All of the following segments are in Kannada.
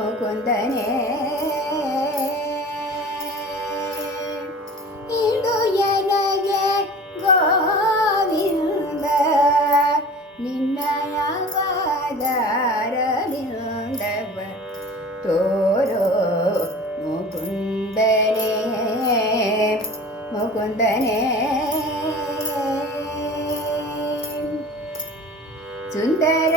ಎನಗೆ ಗೋ ವಿರ ವಿ ತೋರೋ ಮುಂದನೆ ಮುಕುಂದನೆ ಸುಂದರ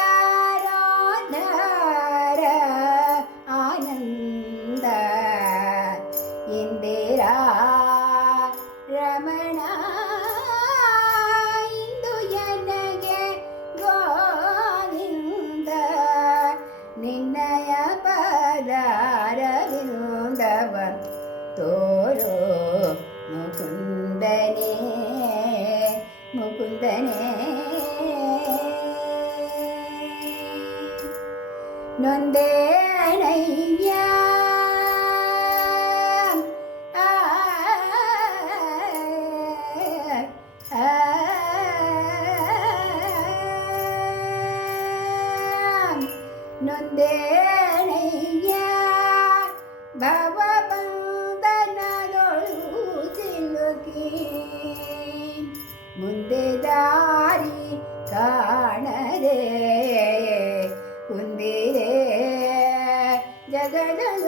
నిన్నయ పదారవ తోరో ముకుందనే ముకుందనే నొందే అనయ్యా ನೊಂದಣ ಬಾಬಾ ಬಳಸಿ ಮುಂದೆ ತಾರಿ ಕಾಣ ಜಗದಣ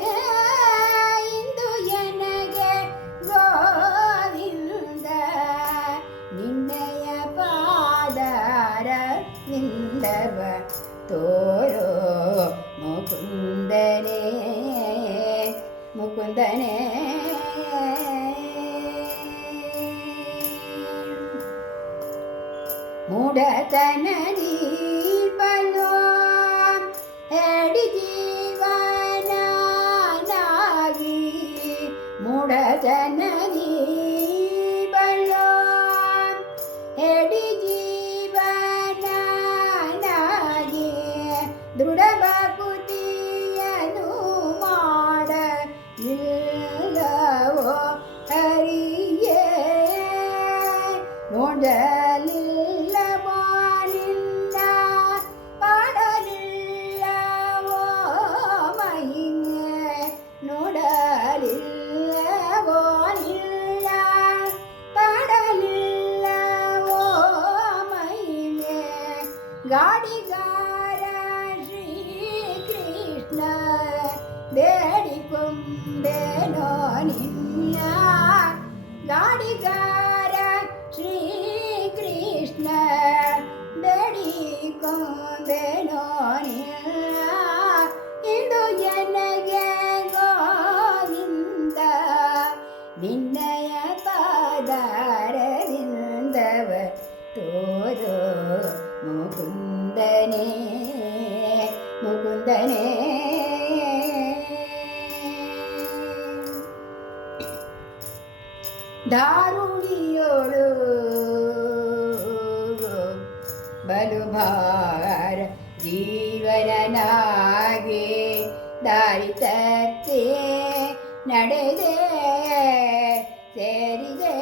തോരോ മുകുന്ദനേ മുകുന്ദനേ മുടതന നീ പലോടി ജീവനാഗി മുടതന ಗಾಡಿಕಾರ ಶ್ರೀ ಕೃಷ್ಣ ಬೇಡಿ ಬಡಿಕೊಂದೋನಿಲ್ಲ ಗಾಡಿಕಾರ ಶ್ರೀ ಕೃಷ್ಣ ಬೇಡಿ ಬಡಿಕೊಂದೋನಿಲ್ಲ ಇದು ಜನಗೆ ಗೋ ನಿಂದ ನಿನ್ನಯ ಪಾದಾರದಿಂದ ತೋರೋ ಮುಂದನೇ ಮುಗುಂದನೇ ದಿಯೋಳು ಬಲುಬಾರ್ ಜೀವನಾಗೆ ದಾರಿ ನಡೆದೆ ಸೇರಿದೆ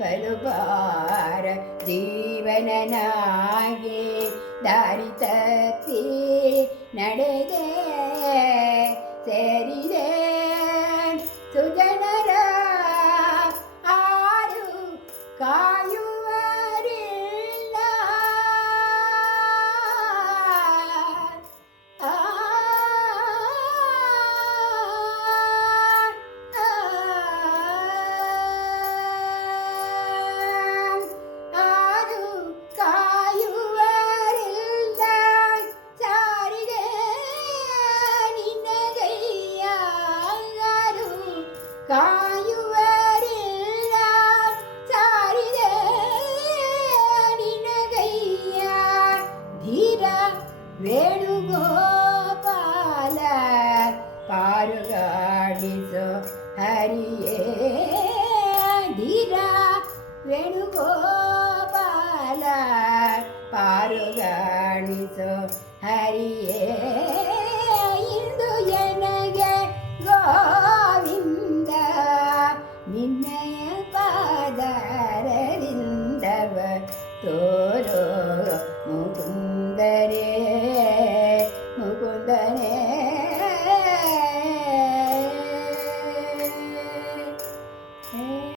ಬಲುಪಾರ ದಾರಿ ದಾರಿತೀ ನಡೆದೇ ಸೇರಿದೇ ಗೋ ಪಾಲ ಪಾರುಗಾಡಿಸೋ ಹರಿಯೇ ಧೀರಾ ವೇಣುಗೋ ಇಂದು ಎನಗೆ ಗೋವಿಂದ ಹರಿಯೇಜನಗೆ ಗಿಂದ ನಿನ್ನ ಪಾದವ ತು